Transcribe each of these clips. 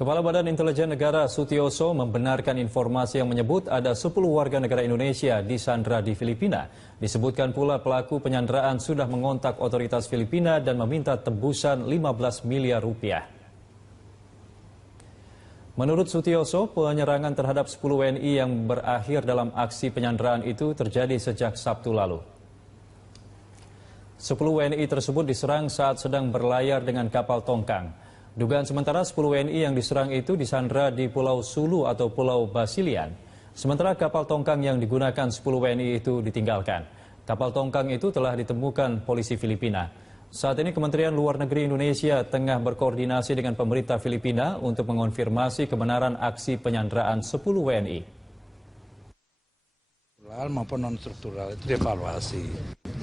Kepala Badan Intelijen Negara Sutioso membenarkan informasi yang menyebut ada 10 warga negara Indonesia disandra di Filipina. Disebutkan pula pelaku penyanderaan sudah mengontak otoritas Filipina dan meminta tebusan 15 miliar rupiah. Menurut Sutioso, penyerangan terhadap 10 WNI yang berakhir dalam aksi penyanderaan itu terjadi sejak Sabtu lalu. 10 WNI tersebut diserang saat sedang berlayar dengan kapal tongkang. Dugaan sementara 10 WNI yang diserang itu disandra di Pulau Sulu atau Pulau Basilian. Sementara kapal tongkang yang digunakan 10 WNI itu ditinggalkan. Kapal tongkang itu telah ditemukan polisi Filipina. Saat ini Kementerian Luar Negeri Indonesia tengah berkoordinasi dengan pemerintah Filipina untuk mengonfirmasi kebenaran aksi penyanderaan 10 WNI. Maupun non-struktural itu dievaluasi.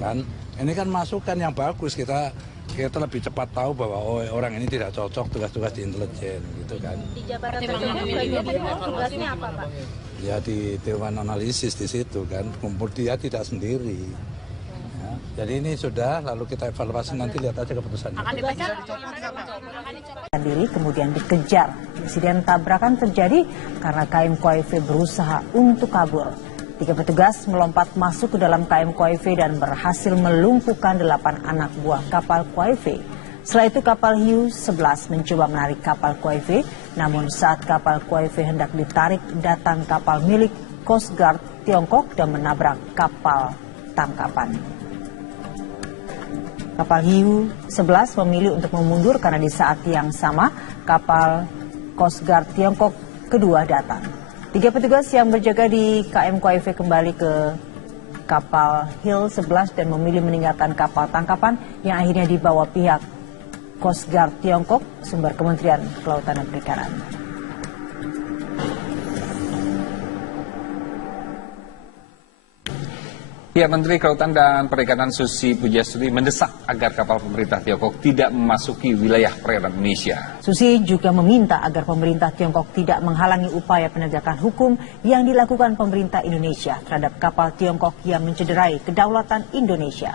Kan ini kan masukan yang bagus, kita lebih cepat tahu bahwa orang ini tidak cocok tugas-tugas di intelijen gitu kan. Di jabatan tersebut tugasnya apa, Pak? Ya di Dewan Analisis di situ kan, kumpul dia tidak sendiri. Ya, jadi ini sudah, lalu kita evaluasi, nanti lihat aja keputusannya. Diri kemudian dikejar. Insiden tabrakan terjadi karena KM Koife berusaha untuk kabur. 3 petugas melompat masuk ke dalam KM Koife dan berhasil melumpuhkan 8 anak buah kapal Koife. Setelah itu kapal hiu 11 mencoba menarik kapal Koife, namun saat kapal Koife hendak ditarik, datang kapal milik Coast Guard Tiongkok dan menabrak kapal tangkapan. Kapal hiu 11 memilih untuk memundur karena di saat yang sama kapal Coast Guard Tiongkok kedua datang. 3 petugas yang berjaga di KM Koife kembali ke kapal Hill 11 dan memilih meninggalkan kapal tangkapan yang akhirnya dibawa pihak Coast Guard Tiongkok, sumber Kementerian Kelautan dan Perikanan. Ya, Menteri Kelautan dan Perikanan Susi Pujiastuti mendesak agar kapal pemerintah Tiongkok tidak memasuki wilayah perairan Indonesia. Susi juga meminta agar pemerintah Tiongkok tidak menghalangi upaya penegakan hukum yang dilakukan pemerintah Indonesia terhadap kapal Tiongkok yang mencederai kedaulatan Indonesia.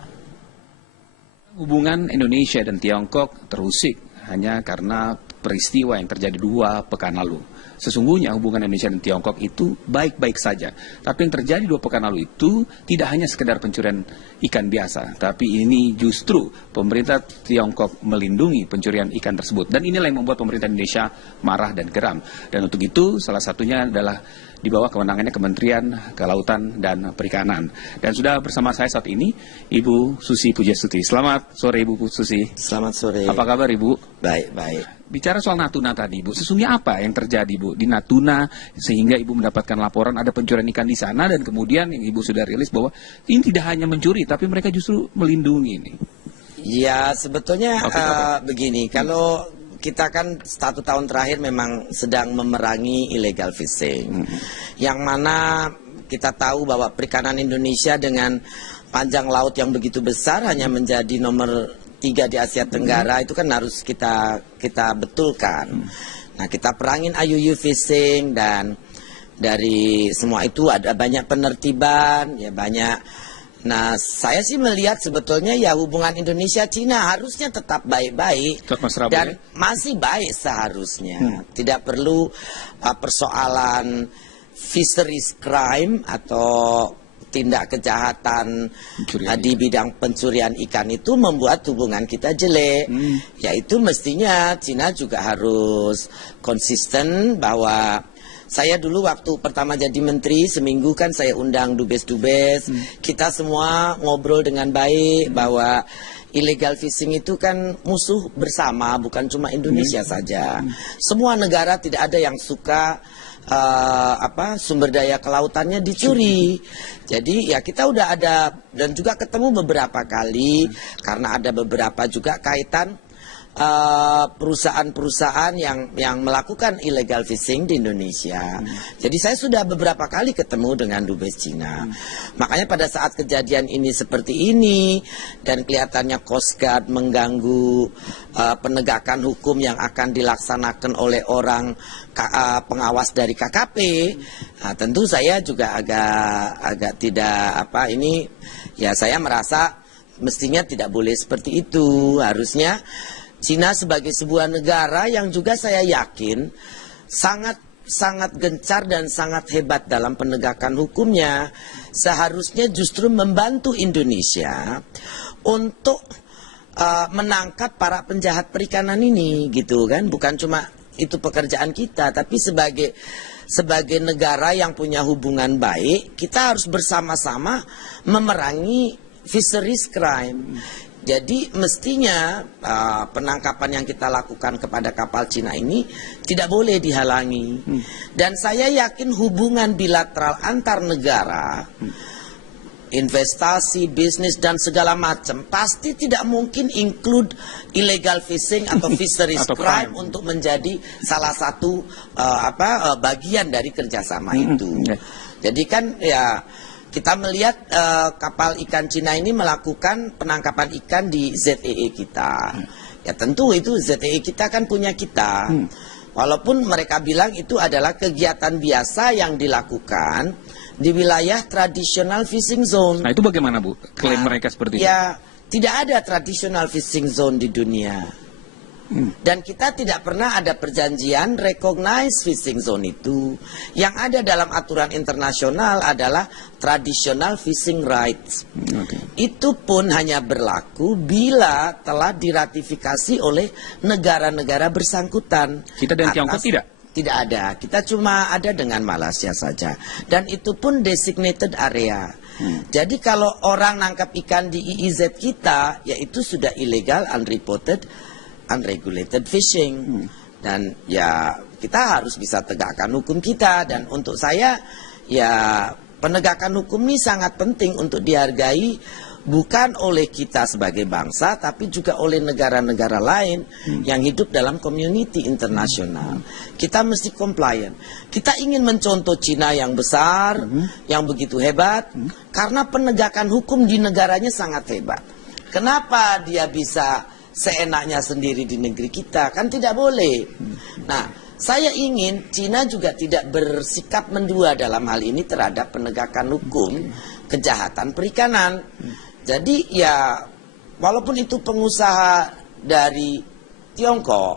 Hubungan Indonesia dan Tiongkok terusik hanya karena peristiwa yang terjadi 2 pekan lalu. Sesungguhnya hubungan Indonesia dan Tiongkok itu baik-baik saja. Tapi yang terjadi 2 pekan lalu itu tidak hanya sekedar pencurian ikan biasa. Tapi ini justru pemerintah Tiongkok melindungi pencurian ikan tersebut. Dan inilah yang membuat pemerintah Indonesia marah dan geram. Dan untuk itu salah satunya adalah di bawah kewenangannya Kementerian Kelautan dan Perikanan. Dan sudah bersama saya saat ini Ibu Susi Pujiastuti. Selamat sore Ibu Susi. Selamat sore. Apa kabar Ibu? Baik, baik. Bicara soal Natuna tadi, Bu, sesungguhnya apa yang terjadi, Bu, di Natuna sehingga Ibu mendapatkan laporan ada pencurian ikan di sana dan kemudian yang Ibu sudah rilis bahwa ini tidak hanya mencuri, tapi mereka justru melindungi ini. Ya, sebetulnya begini, kalau kita kan 1 tahun terakhir memang sedang memerangi illegal fishing, yang mana kita tahu bahwa perikanan Indonesia dengan panjang laut yang begitu besar hanya menjadi nomor 3 di Asia Tenggara, itu kan harus kita betulkan. Nah, kita perangin IUU fishing dan dari semua itu ada banyak penertiban, ya banyak. Nah, saya sih melihat sebetulnya ya hubungan Indonesia-Cina harusnya tetap baik-baik dan masih baik seharusnya. Tidak perlu persoalan fisheries crime atau tindak kejahatan di bidang pencurian ikan itu membuat hubungan kita jelek. Yaitu mestinya Cina juga harus konsisten bahwa saya dulu waktu pertama jadi menteri, seminggu kan saya undang dubes-dubes. Kita semua ngobrol dengan baik bahwa illegal fishing itu kan musuh bersama, bukan cuma Indonesia saja. Semua negara tidak ada yang suka sumber daya kelautannya dicuri. Jadi ya kita udah ada dan juga ketemu beberapa kali karena ada beberapa juga kaitan perusahaan-perusahaan yang melakukan illegal fishing di Indonesia. Jadi saya sudah beberapa kali ketemu dengan dubes Cina. Makanya pada saat kejadian ini seperti ini dan kelihatannya Coast Guard mengganggu penegakan hukum yang akan dilaksanakan oleh orang pengawas dari KKP, nah, tentu saya juga agak tidak ya saya merasa mestinya tidak boleh seperti itu. Harusnya Cina sebagai sebuah negara yang juga saya yakin sangat gencar dan sangat hebat dalam penegakan hukumnya, seharusnya justru membantu Indonesia untuk menangkap para penjahat perikanan ini, gitu kan. Bukan cuma itu pekerjaan kita, tapi sebagai negara yang punya hubungan baik, kita harus bersama-sama memerangi fisheries crime. Jadi mestinya penangkapan yang kita lakukan kepada kapal Cina ini tidak boleh dihalangi. Dan saya yakin hubungan bilateral antar negara, investasi, bisnis dan segala macam pasti tidak mungkin include illegal fishing atau fisheries crime untuk menjadi salah satu bagian dari kerjasama itu. Jadi kan ya kita melihat kapal ikan Cina ini melakukan penangkapan ikan di ZEE kita. Ya tentu itu ZEE kita kan punya kita. Walaupun mereka bilang itu adalah kegiatan biasa yang dilakukan di wilayah traditional fishing zone. Nah itu bagaimana Bu? Klaim mereka seperti itu? Ya tidak ada traditional fishing zone di dunia. Dan kita tidak pernah ada perjanjian recognize fishing zone itu. Yang ada dalam aturan internasional adalah traditional fishing rights. Itu pun hanya berlaku bila telah diratifikasi oleh negara-negara bersangkutan. Kita dan Tiongkok tidak? Tidak ada. Kita cuma ada dengan Malaysia saja. Dan itu pun designated area. Jadi kalau orang nangkap ikan di EEZ kita, yaitu sudah illegal, unregulated fishing. Dan ya kita harus bisa tegakkan hukum kita. Dan untuk saya ya penegakan hukum ini sangat penting untuk dihargai, bukan oleh kita sebagai bangsa tapi juga oleh negara-negara lain yang hidup dalam community internasional. Kita mesti compliant. Kita ingin mencontoh Cina yang besar, yang begitu hebat, karena penegakan hukum di negaranya sangat hebat. Kenapa dia bisa seenaknya sendiri di negeri kita? Kan tidak boleh. Nah, saya ingin Cina juga tidak bersikap mendua dalam hal ini terhadap penegakan hukum kejahatan perikanan. Jadi ya walaupun itu pengusaha dari Tiongkok,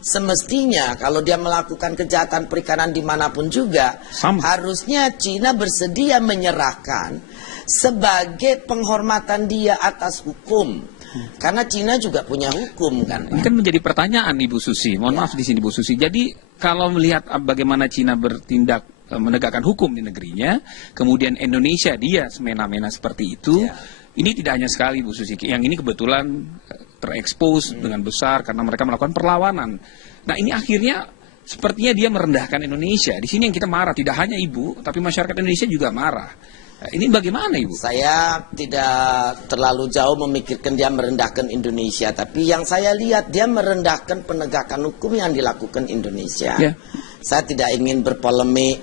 semestinya kalau dia melakukan kejahatan perikanan dimanapun juga, harusnya Cina bersedia menyerahkan sebagai penghormatan dia atas hukum. Karena Cina juga punya hukum kan. Ini kan menjadi pertanyaan Ibu Susi. Mohon maaf di sini Bu Susi. Jadi kalau melihat bagaimana Cina bertindak menegakkan hukum di negerinya, kemudian Indonesia dia semena-mena seperti itu. Ini tidak hanya sekali Bu Susi. Yang ini kebetulan terekspos dengan besar karena mereka melakukan perlawanan. Nah ini akhirnya sepertinya dia merendahkan Indonesia. Di sini yang kita marah tidak hanya Ibu, tapi masyarakat Indonesia juga marah. Ini bagaimana Ibu? Saya tidak terlalu jauh memikirkan dia merendahkan Indonesia, tapi yang saya lihat dia merendahkan penegakan hukum yang dilakukan Indonesia. Saya tidak ingin berpolemik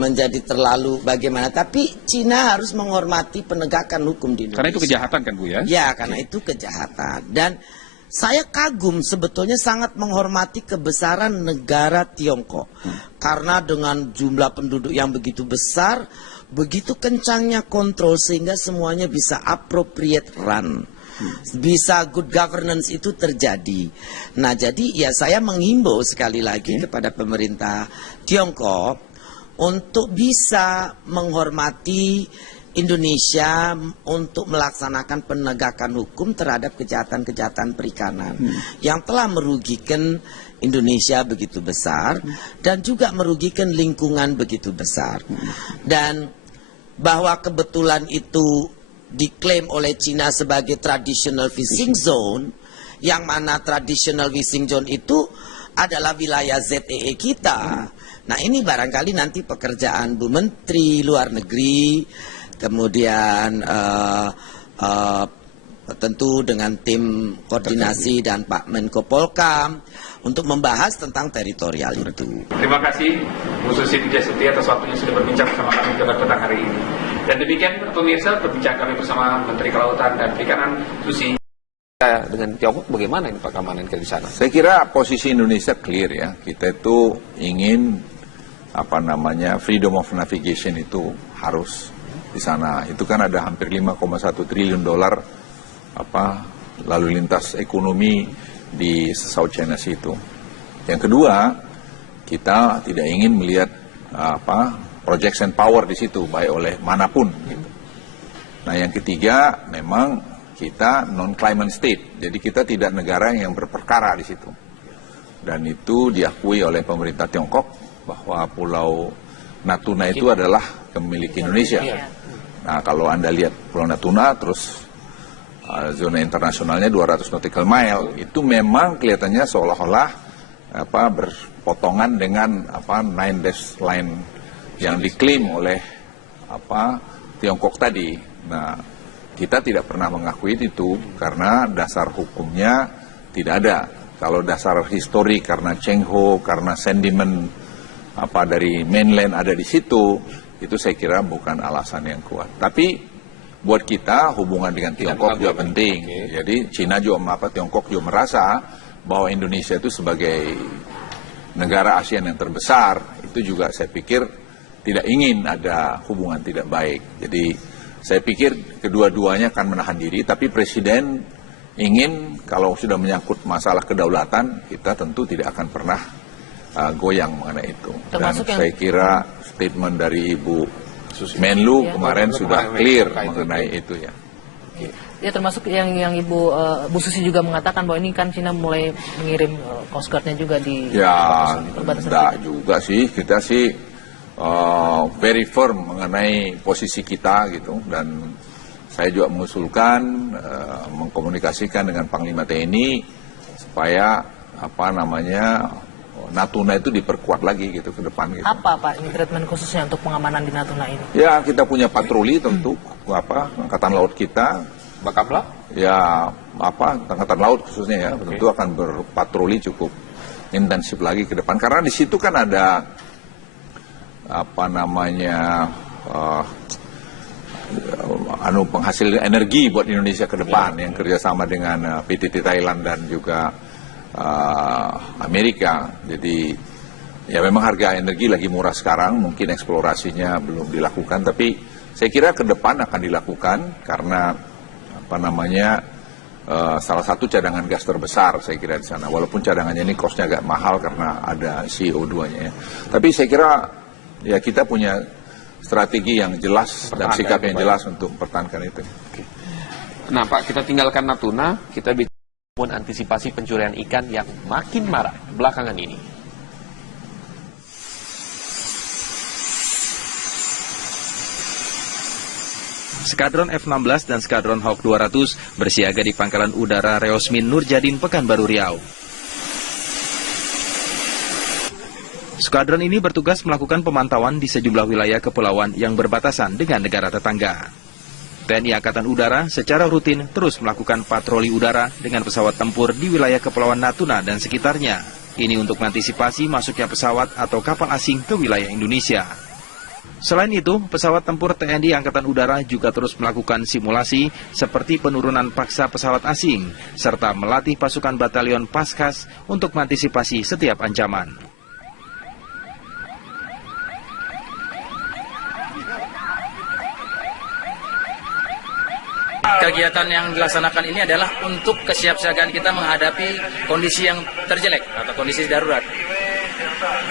menjadi terlalu bagaimana, tapi Cina harus menghormati penegakan hukum di Indonesia. Karena itu kejahatan kan Bu ya? Ya, karena itu kejahatan. Dan saya kagum sebetulnya sangat menghormati kebesaran negara Tiongkok. Karena dengan jumlah penduduk yang begitu besar, begitu kencangnya kontrol sehingga semuanya bisa appropriate run. Bisa good governance itu terjadi. Nah jadi ya saya menghimbau sekali lagi kepada pemerintah Tiongkok untuk bisa menghormati Indonesia untuk melaksanakan penegakan hukum terhadap kejahatan-kejahatan perikanan yang telah merugikan Indonesia begitu besar dan juga merugikan lingkungan begitu besar. Dan bahwa kebetulan itu diklaim oleh Cina sebagai traditional fishing zone, yang mana traditional fishing zone itu adalah wilayah ZEE kita. Nah ini barangkali nanti pekerjaan Bu Menteri Luar Negeri, kemudian tentu dengan tim koordinasi dan Pak Menko Polkam untuk membahas tentang teritorial itu. Terima kasih Bu Susi Pujiastuti atas waktunya sudah berbincang bersama kami pada petang hari ini. Dan demikian pemirsa perbincangan kami bersama Menteri Kelautan dan Perikanan Susi. Dengan Tiongkok bagaimana ini Pak keamanan di sana? Saya kira posisi Indonesia clear ya. Kita itu ingin freedom of navigation itu harus di sana. Itu kan ada hampir 5,1 triliun dolar lalu lintas ekonomi di South China Sea itu. Yang kedua, kita tidak ingin melihat projection power di situ baik oleh manapun gitu. Nah, yang ketiga memang kita non-claimant state, jadi kita tidak negara yang berperkara di situ. Dan itu diakui oleh pemerintah Tiongkok bahwa Pulau Natuna itu adalah kemilik Indonesia. Nah, kalau Anda lihat Pulau Natuna, terus zona internasionalnya 200 nautical mile, itu memang kelihatannya seolah-olah berpotongan dengan 9 dash line yang diklaim oleh Tiongkok tadi. Nah, kita tidak pernah mengakui itu karena dasar hukumnya tidak ada. Kalau dasar histori karena Cheng Ho, karena sentimen dari mainland ada di situ, itu saya kira bukan alasan yang kuat. Tapi buat kita hubungan dengan Tiongkok juga penting. Jadi Cina juga Tiongkok juga merasa bahwa Indonesia itu sebagai negara ASEAN yang terbesar, itu juga saya pikir tidak ingin ada hubungan tidak baik. Jadi saya pikir kedua-duanya akan menahan diri, tapi Presiden ingin kalau sudah menyangkut masalah kedaulatan, kita tentu tidak akan pernah goyang mengenai itu. Dan saya kira statement dari Ibu Menlu kemarin sudah clear mengenai itu ya. Ya, termasuk yang Ibu Bu Susi juga mengatakan bahwa ini kan Cina mulai mengirim Coast Guard-nya juga di perbatasan. Ya, enggak juga sih, kita sih very firm mengenai posisi kita gitu, dan saya juga mengusulkan mengkomunikasikan dengan Panglima TNI supaya Natuna itu diperkuat lagi gitu ke depan gitu. Apa Pak ini treatment khususnya untuk pengamanan di Natuna ini? Ya, kita punya patroli tentu Angkatan Laut kita, Bakamla? Ya, Angkatan Laut khususnya ya, tentu akan berpatroli cukup intensif lagi ke depan karena di situ kan ada penghasil energi buat Indonesia ke depan yang kerjasama dengan PTT Thailand dan juga Amerika. Jadi ya memang harga energi lagi murah sekarang, mungkin eksplorasinya belum dilakukan, tapi saya kira ke depan akan dilakukan karena salah satu cadangan gas terbesar saya kira di sana. Walaupun cadangannya ini cost-nya agak mahal karena ada CO2-nya ya. Tapi saya kira ya kita punya strategi yang jelas dan sikap yang jelas untuk mempertahankan itu. Nah Pak, kita tinggalkan Natuna, kita bicara antisipasi pencurian ikan yang makin marak belakangan ini. Skadron F-16 dan Skadron Hawk 200 bersiaga di Pangkalan Udara Reosmin Nurjadin, Pekanbaru Riau. Skadron ini bertugas melakukan pemantauan di sejumlah wilayah kepulauan yang berbatasan dengan negara tetangga. TNI Angkatan Udara secara rutin terus melakukan patroli udara dengan pesawat tempur di wilayah kepulauan Natuna dan sekitarnya. Ini untuk mengantisipasi masuknya pesawat atau kapal asing ke wilayah Indonesia. Selain itu, pesawat tempur TNI Angkatan Udara juga terus melakukan simulasi seperti penurunan paksa pesawat asing, serta melatih pasukan batalion Paskas untuk mengantisipasi setiap ancaman. Kegiatan yang dilaksanakan ini adalah untuk kesiapsiagaan kita menghadapi kondisi yang terjelek atau kondisi darurat.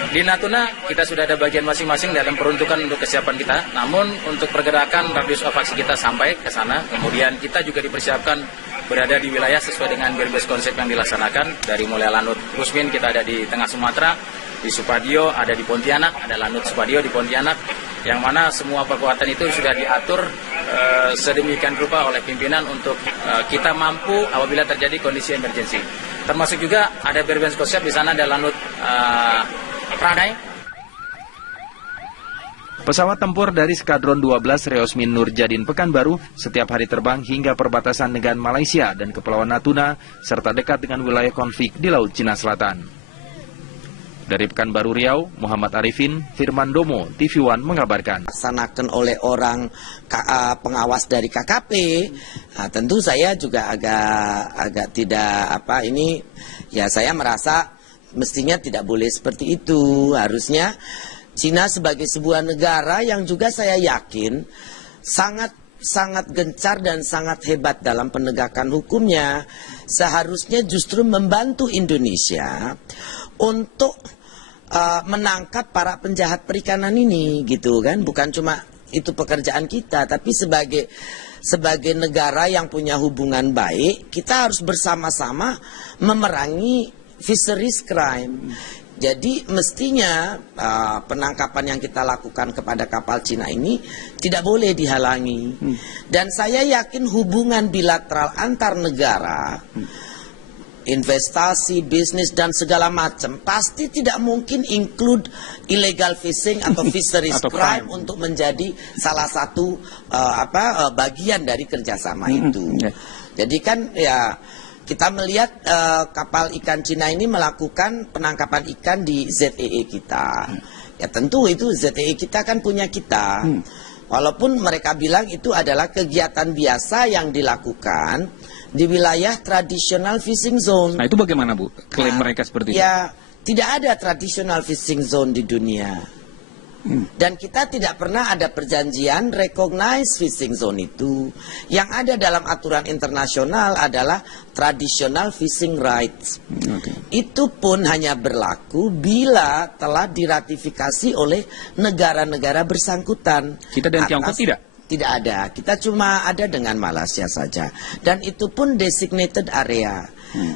Di Natuna kita sudah ada bagian masing-masing dalam peruntukan untuk kesiapan kita. Namun untuk pergerakan radius of aksi kita sampai ke sana. Kemudian kita juga dipersiapkan berada di wilayah sesuai dengan base konsep yang dilaksanakan. Dari mulai Lanut Rusmin kita ada di tengah Sumatera, di Supadio ada di Pontianak, ada Lanut Supadio di Pontianak, yang mana semua kekuatan itu sudah diatur sedemikian rupa oleh pimpinan untuk kita mampu apabila terjadi kondisi emergensi. Termasuk juga ada base konsep di sana ada Lanut Pranai. Pesawat tempur dari Skadron 12 Reosmin Nurjadin Pekanbaru setiap hari terbang hingga perbatasan dengan Malaysia dan Kepulauan Natuna, serta dekat dengan wilayah konflik di Laut Cina Selatan. Dari Pekanbaru Riau, Muhammad Arifin, Firman Domo, TV One mengabarkan. Dilaksanakan oleh orang pengawas dari KKP, nah, tentu saya juga agak tidak ini ya, saya merasa mestinya tidak boleh seperti itu. Harusnya Cina sebagai sebuah negara yang juga saya yakin sangat sangat gencar dan sangat hebat dalam penegakan hukumnya, seharusnya justru membantu Indonesia untuk menangkap para penjahat perikanan ini, gitu kan? Bukan cuma itu pekerjaan kita, tapi sebagai negara yang punya hubungan baik, kita harus bersama-sama memerangi fisheries crime. Jadi mestinya penangkapan yang kita lakukan kepada kapal Cina ini tidak boleh dihalangi. Dan saya yakin hubungan bilateral antar negara, investasi, bisnis dan segala macam pasti tidak mungkin include illegal fishing atau fisheries crime untuk menjadi salah satu bagian dari kerjasama itu. Jadi kan ya kita melihat kapal ikan Cina ini melakukan penangkapan ikan di ZEE kita. Ya tentu itu ZEE kita kan punya kita. Walaupun mereka bilang itu adalah kegiatan biasa yang dilakukan di wilayah traditional fishing zone. Nah itu bagaimana Bu? Klaim mereka seperti itu? Ya tidak ada traditional fishing zone di dunia. Dan kita tidak pernah ada perjanjian recognize fishing zone itu. Yang ada dalam aturan internasional adalah traditional fishing rights. Itu pun hanya berlaku bila telah diratifikasi oleh negara-negara bersangkutan. Kita dan Tiongkok tidak? Tidak ada, kita cuma ada dengan Malaysia saja. Dan itu pun designated area.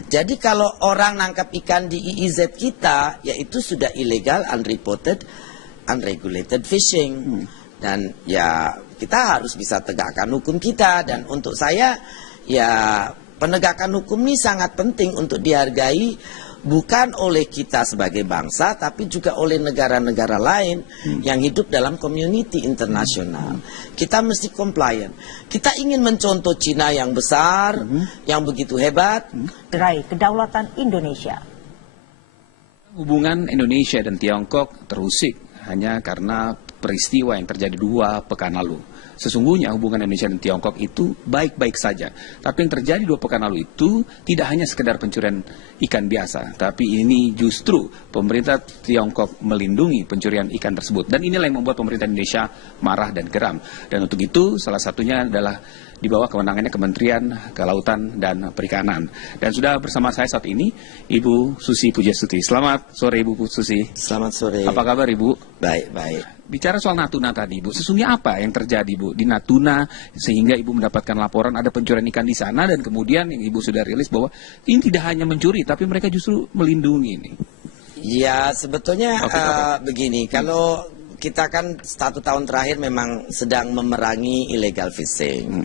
Jadi kalau orang nangkap ikan di EEZ kita, yaitu sudah illegal, unreported, unregulated fishing. Dan ya kita harus bisa tegakkan hukum kita. Dan untuk saya ya penegakan hukum ini sangat penting untuk dihargai, bukan oleh kita sebagai bangsa, tapi juga oleh negara-negara lain yang hidup dalam community internasional. Kita mesti compliant. Kita ingin mencontoh Cina yang besar, yang begitu hebat. Gerai kedaulatan Indonesia. Hubungan Indonesia dan Tiongkok terusik hanya karena peristiwa yang terjadi 2 pekan lalu. Sesungguhnya hubungan Indonesia dan Tiongkok itu baik-baik saja. Tapi yang terjadi 2 pekan lalu itu tidak hanya sekedar pencurian ikan biasa. Tapi ini justru pemerintah Tiongkok melindungi pencurian ikan tersebut. Dan inilah yang membuat pemerintah Indonesia marah dan geram. Dan untuk itu salah satunya adalah di bawah kewenangannya Kementerian Kelautan dan Perikanan. Dan sudah bersama saya saat ini Ibu Susi Pujastuti. Selamat sore Ibu Susi. Selamat sore. Apa kabar Ibu? Baik, baik. Bicara soal Natuna tadi, Bu, sesungguhnya apa yang terjadi, Bu, di Natuna sehingga Ibu mendapatkan laporan ada pencurian ikan di sana dan kemudian yang Ibu sudah rilis bahwa ini tidak hanya mencuri, tapi mereka justru melindungi ini. Ya, sebetulnya begini, kalau kita kan 1 tahun terakhir memang sedang memerangi illegal fishing,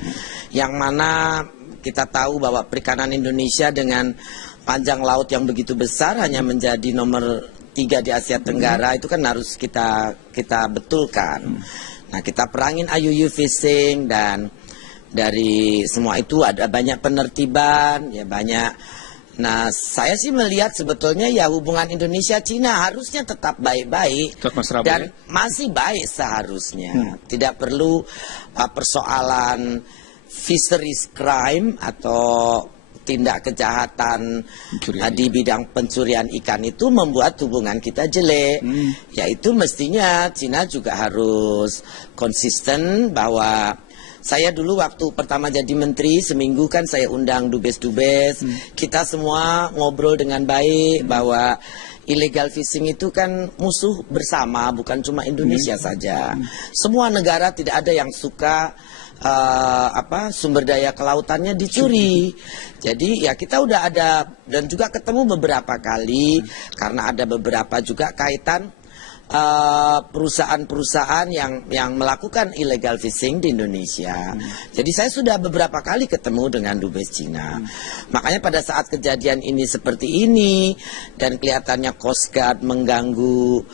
yang mana kita tahu bahwa perikanan Indonesia dengan panjang laut yang begitu besar hanya menjadi nomor 3 di Asia Tenggara, itu kan harus kita betulkan. Nah, kita perangin IUU fishing dan dari semua itu ada banyak penertiban, ya banyak. Nah, saya sih melihat sebetulnya ya hubungan Indonesia-Cina harusnya tetap baik-baik dan masih baik seharusnya. Tidak perlu persoalan fisheries crime atau tindak kejahatan di bidang pencurian ikan itu membuat hubungan kita jelek. Yaitu mestinya Cina juga harus konsisten bahwa saya dulu waktu pertama jadi menteri, seminggu kan saya undang dubes-dubes. Kita semua ngobrol dengan baik bahwa illegal fishing itu kan musuh bersama, bukan cuma Indonesia saja. Semua negara tidak ada yang suka sumber daya kelautannya dicuri. Jadi ya kita udah ada dan juga ketemu beberapa kali karena ada beberapa juga kaitan perusahaan-perusahaan yang melakukan illegal fishing di Indonesia. Jadi saya sudah beberapa kali ketemu dengan dubes Cina. Makanya pada saat kejadian ini seperti ini dan kelihatannya Coast Guard mengganggu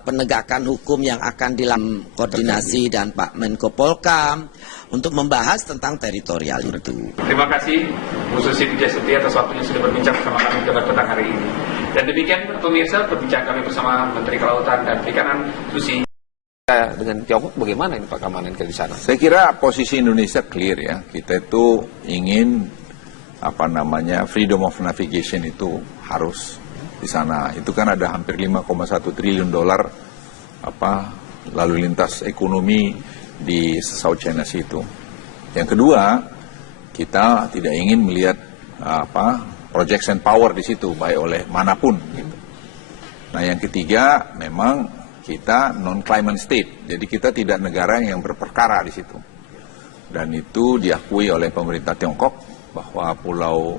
penegakan hukum yang akan dilakukan koordinasi dan Pak Menko Polkam untuk membahas tentang teritorial itu. Terima kasih Bu Susi Pujastuti atas waktunya sudah berbincang bersama kami pada petang hari ini. Dan demikian pemirsa perbincangan kami bersama Menteri Kelautan dan Perikanan Susi. Dengan Tiongkok bagaimana ini Pak keamanan di sana? Saya kira posisi Indonesia clear ya. Kita itu ingin freedom of navigation itu harus di sana. Itu kan ada hampir 5,1 triliun dolar lalu lintas ekonomi di South China Sea itu. Yang kedua, kita tidak ingin melihat projection power di situ, baik oleh manapun. Gitu. Nah, yang ketiga, memang kita non-claimant state, jadi kita tidak negara yang berperkara di situ. Dan itu diakui oleh pemerintah Tiongkok bahwa Pulau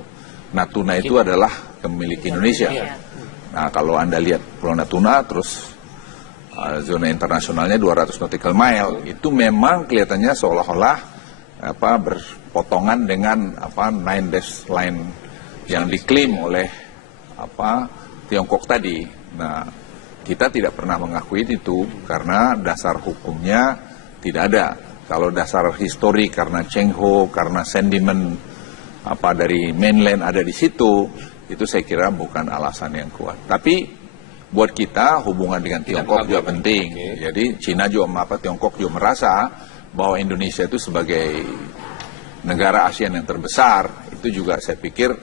Natuna itu adalah kemilik Indonesia. Nah, kalau Anda lihat Pulau Natuna, terus zona internasionalnya 200 nautical mile, itu memang kelihatannya seolah-olah berpotongan dengan 9 dash line yang diklaim oleh Tiongkok tadi. Nah, kita tidak pernah mengakui itu karena dasar hukumnya tidak ada. Kalau dasar histori karena Cheng Ho, karena sentimen dari mainland ada di situ, itu saya kira bukan alasan yang kuat. Tapi buat kita hubungan dengan Tiongkok juga penting. Jadi Cina juga Tiongkok juga merasa bahwa Indonesia itu sebagai negara ASEAN yang terbesar, itu juga saya pikir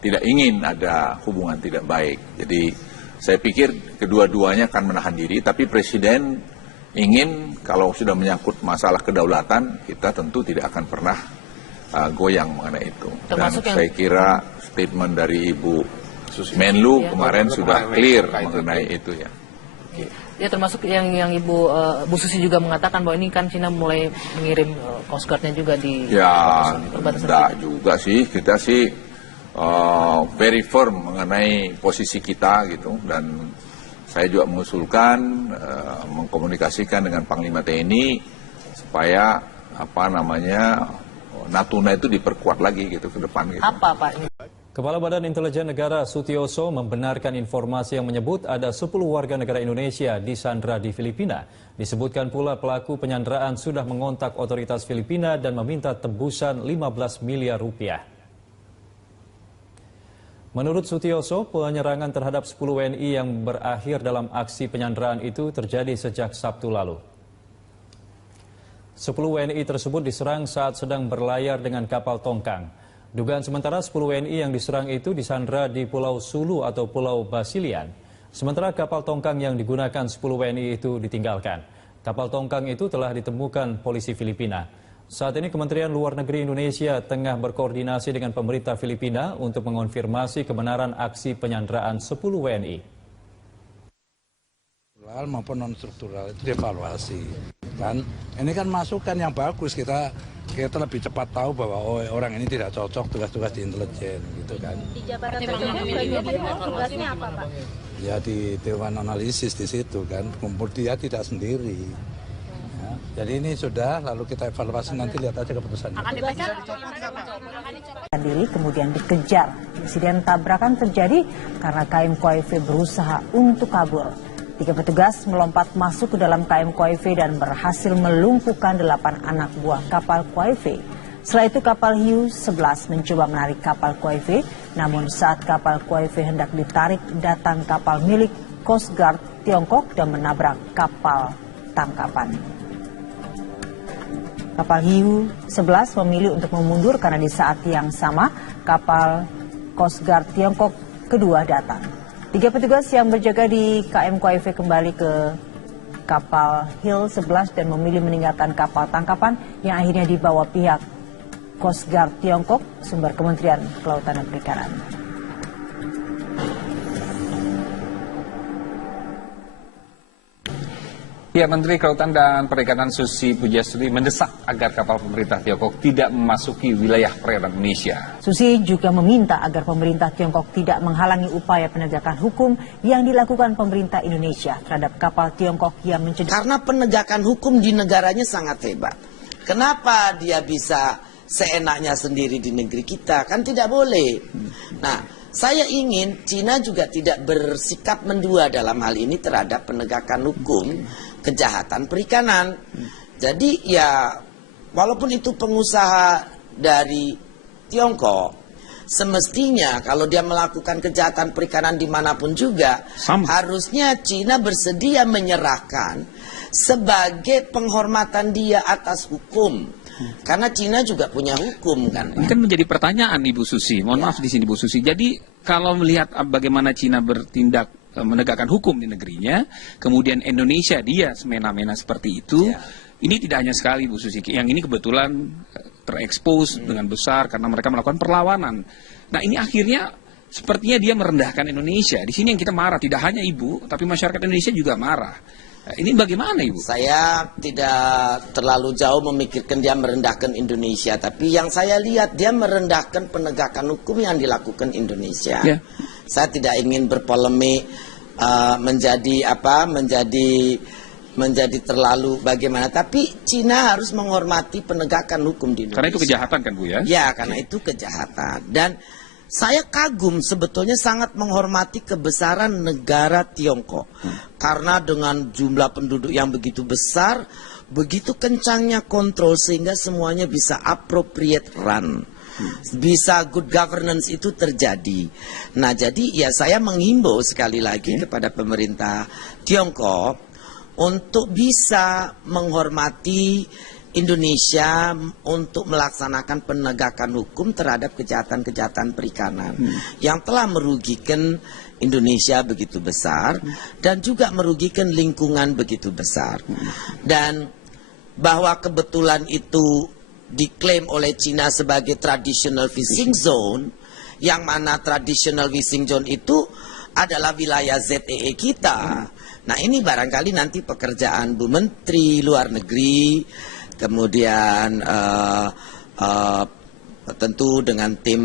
tidak ingin ada hubungan tidak baik. Jadi saya pikir kedua-duanya akan menahan diri, tapi Presiden ingin kalau sudah menyangkut masalah kedaulatan, kita tentu tidak akan pernah goyang mengenai itu. Dan saya kira statement dari Ibu Menlu kemarin sudah clear mengenai itu ya. Ya, termasuk yang Ibu Bu Susi juga mengatakan bahwa ini kan Cina mulai mengirim Coast Guard-nya juga di perbatasan. Enggak juga sih, kita sih very firm mengenai posisi kita gitu, dan saya juga mengusulkan mengkomunikasikan dengan Panglima TNI supaya Natuna itu diperkuat lagi gitu ke depan gitu. Apa Pak ini? Kepala Badan Intelijen Negara Sutioso membenarkan informasi yang menyebut ada 10 warga negara Indonesia disandra di Filipina. Disebutkan pula pelaku penyanderaan sudah mengontak otoritas Filipina dan meminta tebusan 15 miliar rupiah. Menurut Sutioso, penyerangan terhadap 10 WNI yang berakhir dalam aksi penyanderaan itu terjadi sejak Sabtu lalu. 10 WNI tersebut diserang saat sedang berlayar dengan kapal tongkang. Dugaan sementara 10 WNI yang diserang itu disandra di Pulau Sulu atau Pulau Basilian. Sementara kapal tongkang yang digunakan 10 WNI itu ditinggalkan. Kapal tongkang itu telah ditemukan polisi Filipina. Saat ini Kementerian Luar Negeri Indonesia tengah berkoordinasi dengan pemerintah Filipina untuk mengonfirmasi kebenaran aksi penyanderaan 10 WNI. Maupun non-struktural itu dievaluasi. Kan ini kan masukan yang bagus, kita lebih cepat tahu bahwa orang ini tidak cocok tugas-tugas di intelijen gitu kan. Di jabatan Presiden tugasnya apa Pak? Ya di Dewan Analisis di situ kan, kumpul dia tidak sendiri. Ya, jadi ini sudah, lalu kita evaluasi nanti lihat aja keputusannya. Diri kemudian dikejar. Insiden tabrakan terjadi karena KM Koife berusaha untuk kabur. 3 petugas melompat masuk ke dalam KM Koife dan berhasil melumpuhkan 8 anak buah kapal Koife. Setelah itu kapal hiu 11 mencoba menarik kapal Koife, namun saat kapal Koife hendak ditarik, datang kapal milik Coast Guard Tiongkok dan menabrak kapal tangkapan. Kapal hiu 11 memilih untuk memundur karena di saat yang sama kapal Coast Guard Tiongkok kedua datang. 3 petugas yang berjaga di KM Koife kembali ke kapal Hill 11 dan memilih meninggalkan kapal tangkapan yang akhirnya dibawa pihak Coast Guard Tiongkok, sumber Kementerian Kelautan dan Perikanan. Ya, Menteri Kelautan dan Perikanan Susi Pujiastuti mendesak agar kapal pemerintah Tiongkok tidak memasuki wilayah perairan Indonesia. Susi juga meminta agar pemerintah Tiongkok tidak menghalangi upaya penegakan hukum yang dilakukan pemerintah Indonesia terhadap kapal Tiongkok yang mencederai. Karena penegakan hukum di negaranya sangat hebat. Kenapa dia bisa seenaknya sendiri di negeri kita? Kan tidak boleh. Nah, saya ingin Cina juga tidak bersikap mendua dalam hal ini terhadap penegakan hukum kejahatan perikanan. Jadi ya walaupun itu pengusaha dari Tiongkok, semestinya kalau dia melakukan kejahatan perikanan dimanapun juga, harusnya Cina bersedia menyerahkan sebagai penghormatan dia atas hukum. Karena Cina juga punya hukum kan. Ini kan menjadi pertanyaan Ibu Susi. Mohon maaf di sini Ibu Susi. Jadi kalau melihat bagaimana Cina bertindak menegakkan hukum di negerinya, kemudian Indonesia dia semena-mena seperti itu, Ini tidak hanya sekali Bu Susi, yang ini kebetulan terekspos dengan besar karena mereka melakukan perlawanan. Nah ini akhirnya sepertinya dia merendahkan Indonesia. Di sini yang kita marah, tidak hanya Ibu, tapi masyarakat Indonesia juga marah. Ini bagaimana Ibu? Saya tidak terlalu jauh memikirkan dia merendahkan Indonesia, tapi yang saya lihat dia merendahkan penegakan hukum yang dilakukan Indonesia. Yeah. Saya tidak ingin berpolemik menjadi terlalu bagaimana, tapi Cina harus menghormati penegakan hukum di Indonesia. Karena itu kejahatan kan Bu ya? Ya, karena itu kejahatan. Dan saya kagum sebetulnya sangat menghormati kebesaran negara Tiongkok. Karena dengan jumlah penduduk yang begitu besar, begitu kencangnya kontrol sehingga semuanya bisa appropriate run. Bisa good governance itu terjadi. Nah jadi ya saya menghimbau sekali lagi kepada pemerintah Tiongkok untuk bisa menghormati Indonesia untuk melaksanakan penegakan hukum terhadap kejahatan-kejahatan perikanan yang telah merugikan Indonesia begitu besar dan juga merugikan lingkungan begitu besar. Dan bahwa kebetulan itu diklaim oleh Cina sebagai traditional fishing zone, yang mana traditional fishing zone itu adalah wilayah ZEE kita. Nah ini barangkali nanti pekerjaan Bu Menteri Luar Negeri, kemudian tentu dengan tim